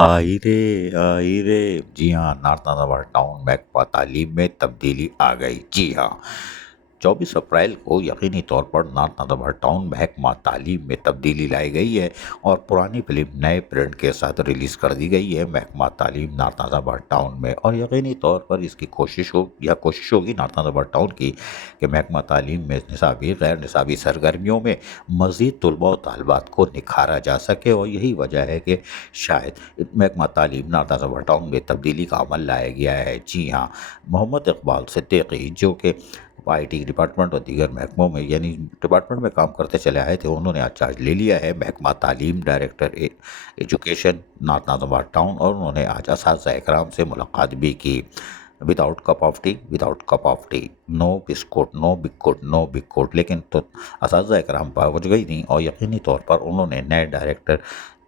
آئی رے جی ہاں، north ناگابڑ town محکمہ تعلیم میں تبدیلی آ گئی جی ہاں۔ 24 اپریل کو یقینی طور پر نارتھ ناگابڑ ٹاؤن محکمہ تعلیم میں تبدیلی لائی گئی ہے اور پرانی فلم نئے پرنٹ کے ساتھ ریلیز کر دی گئی ہے محکمہ تعلیم نارتھ ناگابڑ ٹاؤن میں، اور یقینی طور پر اس کی کوشش ہوگی نارتھ ناگابڑ ٹاؤن کی کہ محکمہ تعلیم میں نصابی غیر نصابی سرگرمیوں میں مزید طلباء و طالبات کو نکھارا جا سکے، اور یہی وجہ ہے کہ شاید محکمہ تعلیم نارتھ ناگابڑ ٹاؤن میں تبدیلی کا عمل لایا گیا ہے جی ہاں۔ محمد اقبال صدیقی جو کہ آئی ٹی ڈپارٹمنٹ اور دیگر محکموں میں یعنی ڈپارٹمنٹ میں کام کرتے چلے آئے تھے، انہوں نے آج چارج لے لیا ہے محکمہ تعلیم ڈائریکٹر ایجوکیشن نارتھ ناگابڑ ٹاؤن، اور انہوں نے آج اساتذہ اکرام سے ملاقات بھی کی۔ Without cup of tea, no biscuit, no biscuit, no biscuit, لیکن تو اساتذہ اکرام پہنچ گئی نہیں، اور یقینی طور پر انہوں نے نئے ڈائریکٹر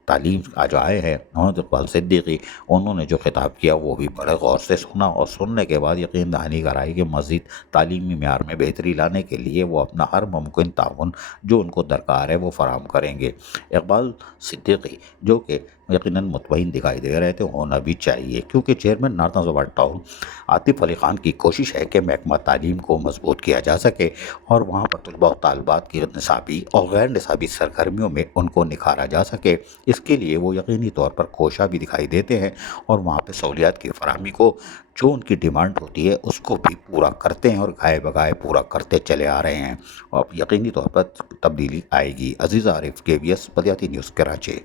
تعلیم آج آئے ہیں محمد اقبال صدیقی، انہوں نے جو خطاب کیا وہ بھی بڑے غور سے سنا، اور سننے کے بعد یقین دہانی کرائی کہ مزید تعلیمی معیار میں بہتری لانے کے لیے وہ اپنا ہر ممکن تعاون جو ان کو درکار ہے وہ فراہم کریں گے۔ اقبال صدیقی جو کہ یقیناً مطمئن دکھائی دے رہے تھے، ہونا بھی چاہیے، کیونکہ chairman north ناگابڑ town Atif Ali Khan کی کوشش ہے کہ محکمہ تعلیم کو مضبوط کیا جا سکے اور وہاں پر طلباء و طالبات کی نصابی اور غیر نصابی سرگرمیوں میں ان کو نکھارا جا سکے۔ اس کے لیے وہ یقینی طور پر کوشاں بھی دکھائی دیتے ہیں، اور وہاں پہ سہولیات کی فراہمی کو جو ان کی ڈیمانڈ ہوتی ہے اس کو بھی پورا کرتے ہیں، اور گائے بگائے پورا کرتے چلے آ رہے ہیں، اور یقینی طور پر تبدیلی آئے گی۔ عزیز عارف، KBS بلدیاتی نیوز، کراچی۔